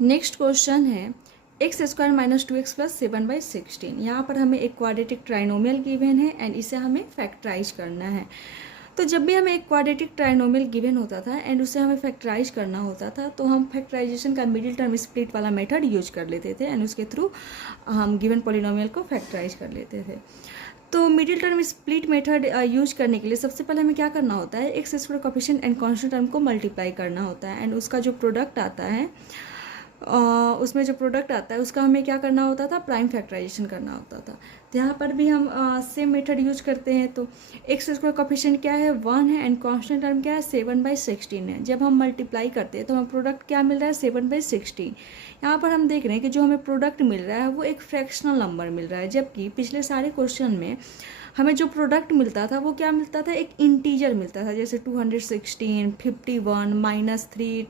Next question है x square minus 2x plus 7/16। यहाँ पर हमें एक क्वाड्रेटिक ट्राइनोमियल गिवन है एंड इसे हमें फैक्टराइज करना है। तो जब भी हमें एक क्वाड्रेटिक ट्राइनोमियल गिवन होता था एंड उसे हमें फैक्टराइज करना होता था तो हम फैक्टराइजेशन का मिडिल टर्म स्प्लिट वाला मेथड यूज कर लेते थे एंड उसके थ्रू हम गिवन पॉलिनोमियल को फैक्टराइज कर लेते थे। तो middle term split method use करने के लिए सबसे पहले हमें क्या करना होता है, x square coefficient and constant term को मल्टीप्लाई करना होता है एंड उसका जो प्रोडक्ट आता है उसमें जो प्रोडक्ट आता है उसका हमें क्या करना होता था, प्राइम फैक्टराइजेशन करना होता था। तो यहाँ पर भी हम सेम मेथड यूज करते हैं। तो एक्स स्क्वायर कोएफिशिएंट क्या है, 1 है एंड कांस्टेंट टर्म क्या है, 7/16 है। जब हम मल्टीप्लाई करते हैं तो हमें प्रोडक्ट क्या मिल रहा है, 7/16। यहाँ पर हम देख रहे हैं कि जो हमें प्रोडक्ट मिल रहा है वो एक फ्रैक्शनल नंबर मिल रहा है, जबकि पिछले सारे क्वेश्चन में हमें जो प्रोडक्ट मिलता था वो क्या मिलता था, एक इंटीजर मिलता था, जैसे 216, 51, -3,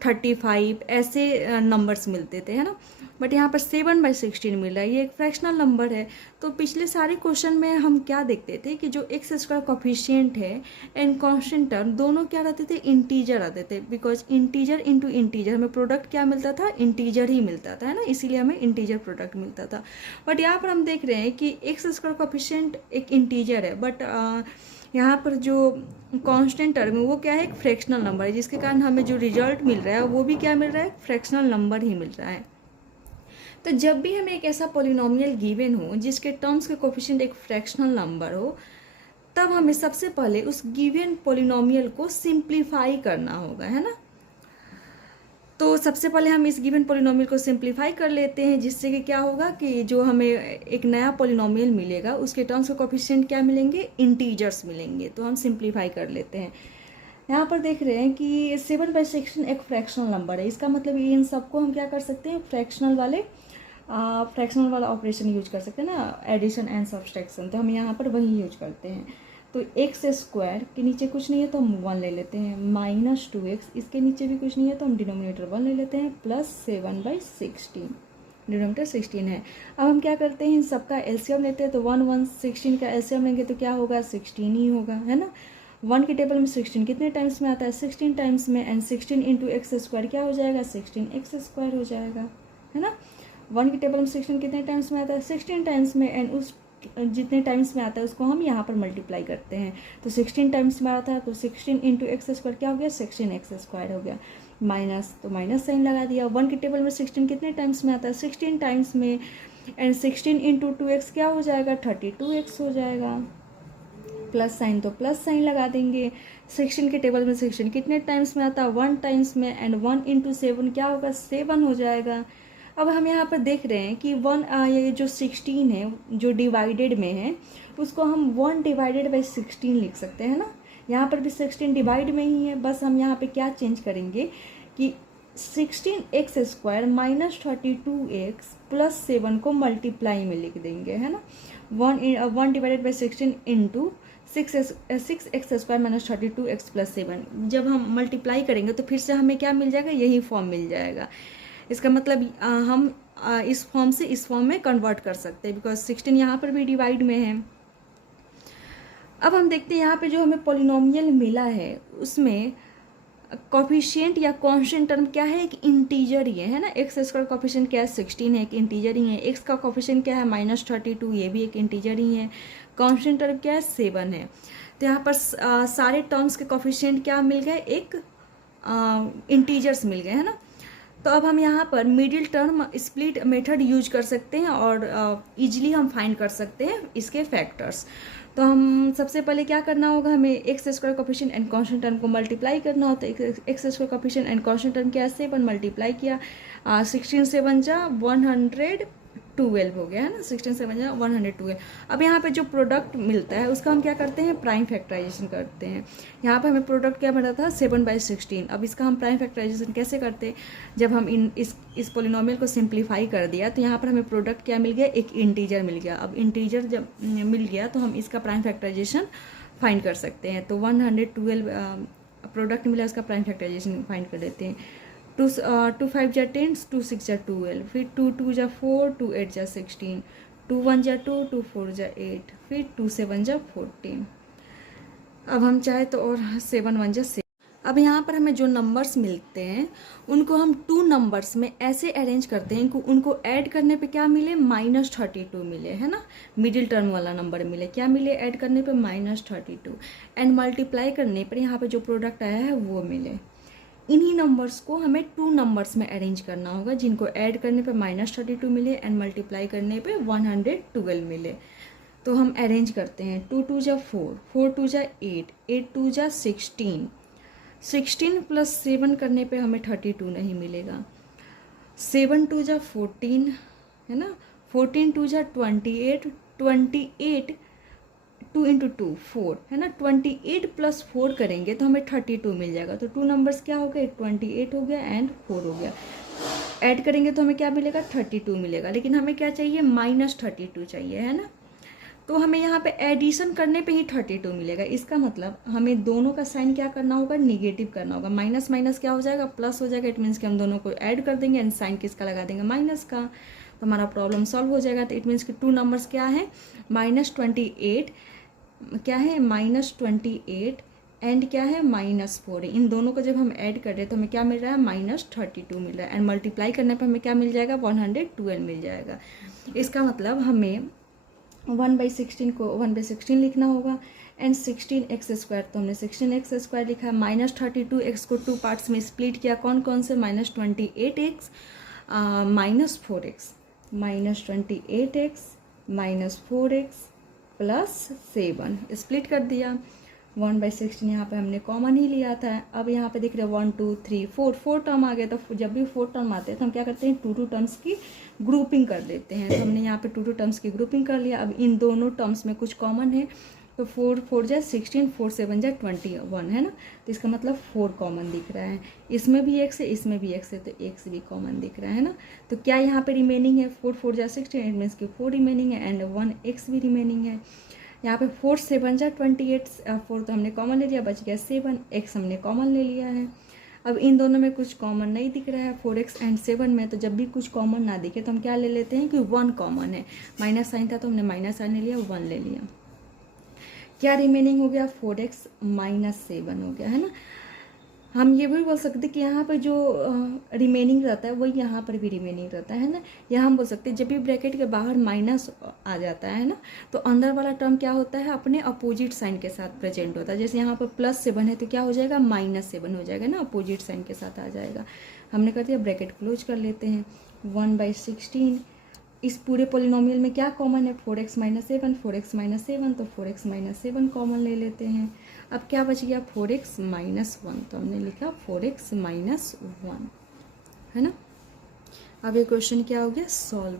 335 ऐसे नंबर्स मिलते थे, है ना। बट यहाँ पर 7/16 मिल रहा है, ये एक फ्रैक्शनल नंबर है। तो पिछले सारे क्वेश्चन में हम क्या देखते थे कि जो एक्स स्क्वायर कोएफिशिएंट है एंड कांस्टेंट टर्म दोनों क्या रहते थे, इंटीजर रहते थे। बिकॉज इंटीजर इंटू इंटीजर हमें प्रोडक्ट क्या मिलता था, इंटीजर ही मिलता था, है ना, इसीलिए हमें इंटीजर प्रोडक्ट मिलता था। बट यहाँ पर हम देख रहे हैं कि एक्स स्क्वायर कोएफिशिएंट एक इंटीजर है, बट यहाँ पर जो कांस्टेंट टर्म है वो क्या है, एक फ्रैक्शनल नंबर है, जिसके कारण हमें जो रिजल्ट मिल रहा है वो भी क्या मिल रहा है, फ्रैक्शनल नंबर ही मिल रहा है। तो जब भी हमें एक ऐसा पॉलिनोमियल गिवन हो जिसके टर्म्स के कोएफिशिएंट एक फ्रैक्शनल नंबर हो, तब हमें सबसे पहले उस गिवन पॉलिनोमियल को सिंप्लीफाई करना होगा, है ना। तो सबसे पहले हम इस गिवन पॉलिनोमियल को सिंप्लीफाई कर लेते हैं, जिससे कि क्या होगा कि जो हमें एक नया पॉलिनोमियल मिलेगा उसके टर्म्स के कोएफिशिएंट क्या मिलेंगे, इंटीजर्स मिलेंगे। तो हम सिंप्लीफाई कर लेते हैं। यहाँ पर देख रहे हैं कि 7/16 एक फ्रैक्शनल नंबर है, इसका मतलब इन सबको हम क्या कर सकते हैं, फ्रैक्शनल वाला ऑपरेशन यूज कर सकते हैं ना, एडिशन एंड सब्सट्रैक्शन। तो हम यहाँ पर वही यूज करते हैं। तो एक्स स्क्वायर के नीचे कुछ नहीं है तो हम 1 ले लेते हैं, -2x, इसके नीचे भी कुछ नहीं है तो हम डिनोमिनेटर 1 ले लेते हैं, प्लस 7/16, डिनोमिनेटर 16 है। अब हम क्या करते हैं, इन सबका एलसीएम लेते हैं। तो 1 16 का एलसीएम लेंगे तो क्या होगा, 16 ही होगा, है ना। 1 के टेबल में 16 कितने टाइम्स में आता है, 16 टाइम्स में, एंड 16 इंटू एक्स स्क्वायर क्या हो जाएगा, 16x² हो जाएगा, है ना। 1 के टेबल में 16 कितने टाइम्स में आता है, 16 टाइम्स में, एंड उस जितने टाइम्स में आता है उसको हम यहाँ पर मल्टीप्लाई करते हैं। तो 16 टाइम्स में आता है तो 16 इंटू एक्स स्क्वायर क्या हो गया, 16x² हो गया, माइनस, तो माइनस साइन लगा दिया। 1 के टेबल में 16 कितने टाइम्स में आता है, 16 टाइम्स में, एंड 16 इंटू 2x क्या हो जाएगा, 32x हो जाएगा, प्लस साइन, तो प्लस साइन लगा देंगे। 16 के टेबल में 16 कितने टाइम्स में आता है, 1 टाइम्स में, एंड 1 इंटू 7 क्या होगा, 7 हो जाएगा। अब हम यहाँ पर देख रहे हैं कि ये जो 16 है जो डिवाइडेड में है उसको हम 1/16 लिख सकते हैं ना। यहाँ पर भी 16 डिवाइड में ही है, बस हम यहाँ पे क्या चेंज करेंगे कि 16x² माइनस 32x प्लस 7 को मल्टीप्लाई में लिख देंगे, है ना। 1/16 into 6x² minus 32x plus 7, जब हम मल्टीप्लाई करेंगे तो फिर से हमें क्या मिल जाएगा, यही फॉर्म मिल जाएगा। इसका मतलब हम इस फॉर्म से इस फॉर्म में कन्वर्ट कर सकते हैं, बिकॉज 16 यहाँ पर भी डिवाइड में है। अब हम देखते हैं यहाँ पे जो हमें पॉलिनोमियल मिला है उसमें कोएफिशिएंट या कांस्टेंट टर्म क्या है, एक इंटीजर ही है ना। एक्स स्क्वायर कोएफिशिएंट क्या है, 16 है, एक इंटीजर ही है। एक्स का कोएफिशिएंट क्या है, -32, ये भी एक इंटीजर ही है। कांस्टेंट टर्म क्या है, 7 है। तो यहाँ पर सारे टर्म्स के कोएफिशिएंट क्या मिल गए, एक इंटीजर्स मिल गए, है ना। तो अब हम यहाँ पर middle term split method use कर सकते हैं और इजीली हम फाइंड कर सकते हैं इसके फैक्टर्स। तो हम सबसे पहले क्या करना होगा, हमें x square coefficient and constant term को मल्टीप्लाई करना होता है। X square coefficient and constant term क्या है, 7 मल्टीप्लाई किया, 16 7 जा 112 हो गया, है ना। 16 7 जा 112। अब यहाँ पे जो प्रोडक्ट मिलता है उसका हम क्या करते हैं, प्राइम फैक्टराइजेशन करते हैं। यहाँ पे हमें प्रोडक्ट क्या मिला था, 7/16। अब इसका हम प्राइम फैक्टराइजेशन कैसे करते हैं, जब हम इस पॉलिनोमियल को सिंप्लीफाई कर दिया तो यहाँ पर हमें प्रोडक्ट क्या मिल गया, एक इंटीजर मिल गया। अब इंटीजर जब मिल गया तो हम इसका प्राइम फैक्टराइजेशन फाइंड कर सकते हैं। तो 112 प्रोडक्ट मिला, उसका प्राइम फैक्टराइजेशन फाइंड कर लेते हैं। 2 5 जा 10, 2 6 जा 12, फिर 2 2 जा 4, 2 8 जा 16, 2 1 जा 2, 2 4 जा 8, फिर 2 7 जा 14। अब हम चाहे तो और 7 1 जा 6। अब यहाँ पर हमें जो नंबर्स मिलते हैं उनको हम 2 नंबर्स में ऐसे अरेंज करते हैं कि उनको ऐड करने पे क्या मिले, -32 मिले, है ना, मिडिल टर्म वाला नंबर मिले, क्या मिले ऐड करने पे -32, एंड मल्टीप्लाई करने पर यहाँ पे जो प्रोडक्ट आया है वो मिले। इन्हीं नंबर्स को हमें 2 नंबर्स में अरेंज करना होगा जिनको ऐड करने पे -32 मिले एंड मल्टीप्लाई करने पे 112 मिले। तो हम अरेंज करते हैं, 2 2 जा 4, 4 2 जा 8, 8 2 जा 16, 16 + 7 करने पे हमें 32 नहीं मिलेगा, 7 2 जा 14, है ना, 14 2 जा 28, 28 2 × 2 4, है ना, 28 + 4 करेंगे तो हमें 32 मिल जाएगा। तो 2 नंबर्स क्या हो गए, 28 हो गया एंड 4 हो गया। ऐड करेंगे तो हमें क्या मिलेगा, 32 मिलेगा, लेकिन हमें क्या चाहिए, -32 चाहिए, है ना। तो हमें यहाँ पे एडिशन करने पे ही 32 मिलेगा। इसका मतलब हमें दोनों का साइन क्या करना होगा, निगेटिव करना होगा। माइनस माइनस क्या हो जाएगा, प्लस हो जाएगा। इट मीन्स कि हम दोनों को ऐड कर देंगे एंड साइन किसका लगा देंगे, माइनस का। तो हमारा प्रॉब्लम सॉल्व हो जाएगा। तो इट मीन्स कि 2 नंबर्स क्या है, -28 क्या है, -28 एंड क्या है, -4 है। इन दोनों को जब हम ऐड कर रहे हैं तो हमें क्या मिल रहा है, -32 मिल रहा है एंड मल्टीप्लाई करने पर हमें क्या मिल जाएगा, 112 मिल जाएगा। इसका मतलब हमें 1/16 को 1/16 लिखना होगा एंड 16x², तो हमने 16x² लिखा। -32x को 2 पार्ट्स में स्प्लिट किया, कौन कौन से, -28x -4x, -28x -4x +7 split कर दिया। 1/16 यहाँ पे हमने कॉमन ही लिया था। अब यहाँ पे दिख रहे 1 2 3 4 टर्म आ गया। तो जब भी 4 टर्म आते हैं तो हम क्या करते हैं, 2 टर्म्स की ग्रुपिंग कर देते हैं। तो हमने यहाँ पे 2 टर्म्स की ग्रुपिंग कर लिया। अब इन दोनों टर्म्स में कुछ कॉमन है, तो 4 4 जा 16, 4 7 जा 21, है ना। तो इसका मतलब 4 कॉमन दिख रहा है। इसमें भी x है, इसमें भी x है, तो x भी कॉमन दिख रहा है ना। तो क्या यहाँ पे रिमेनिंग है, 4 4 जा 16, इट मीन्स कि 4 रिमेनिंग है एंड 1x भी रिमेनिंग है। यहाँ पे 4 7 जा 28, 4 तो हमने कॉमन ले लिया, बच गया 7, x हमने कॉमन ले लिया है। अब इन दोनों में कुछ कॉमन नहीं दिख रहा है 4x एंड 7 में। तो जब भी कुछ कॉमन ना दिखे तो हम क्या ले लेते हैं कि 1 कॉमन है। माइनस साइन था तो हमने माइनस साइन ले लिया, 1 ले लिया। क्या रिमेनिंग हो गया, 4x -7 हो गया, है ना। हम ये भी बोल सकते कि यहाँ पर जो रिमेनिंग रहता है वही यहाँ पर भी रिमेनिंग रहता है ना। यहाँ हम बोल सकते हैं जब भी ब्रैकेट के बाहर माइनस आ जाता है ना, तो अंदर वाला टर्म क्या होता है, अपने अपोजिट साइन के साथ प्रेजेंट होता है। जैसे यहाँ पर +7 है तो क्या हो जाएगा, -7 हो जाएगा ना, अपोजिट साइन के साथ आ जाएगा। हमने कर दिया, ब्रैकेट क्लोज कर लेते हैं। 1/16 इस पूरे पोलिनोमियल में क्या कॉमन है, 4x -7, 4x -7, तो 4x -7 कॉमन ले लेते हैं। अब क्या बच गया, 4x -1, तो हमने लिखा 4x -1, है ना। अब ये क्वेश्चन क्या हो गया, सॉल्व।